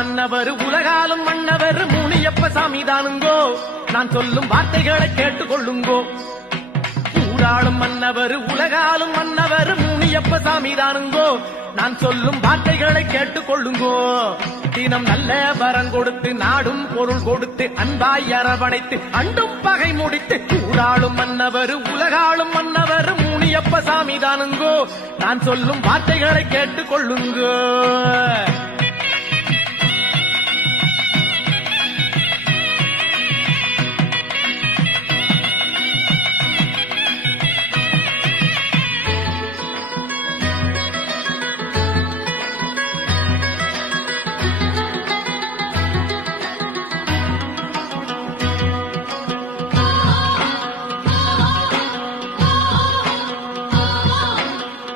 மன்னவர் உலகாலும் மன்னவர் முனியப்ப சாமி தானுங்கோ. நான் சொல்லும் வார்த்தைகளை கேட்டுக்கொள்ளுங்கோ. ஊராளும் மன்னவர் உலகாலும் மன்னவர் முனியப்ப சாமி தானுங்கோ. நான் சொல்லும் வார்த்தைகளை கேட்டுக்கொள்ளுங்கோ. தினம் நல்ல வரம் கொடுத்து நாடும் பொருள் கொடுத்து அன்பாய் அரவணைத்து அண்டும் பகை முடித்து ஊராளும் மன்னவர் உலகாலும் மன்னவர் முனியப்ப சாமி தானுங்கோ. நான் சொல்லும் வார்த்தைகளை கேட்டுக்கொள்ளுங்கோ.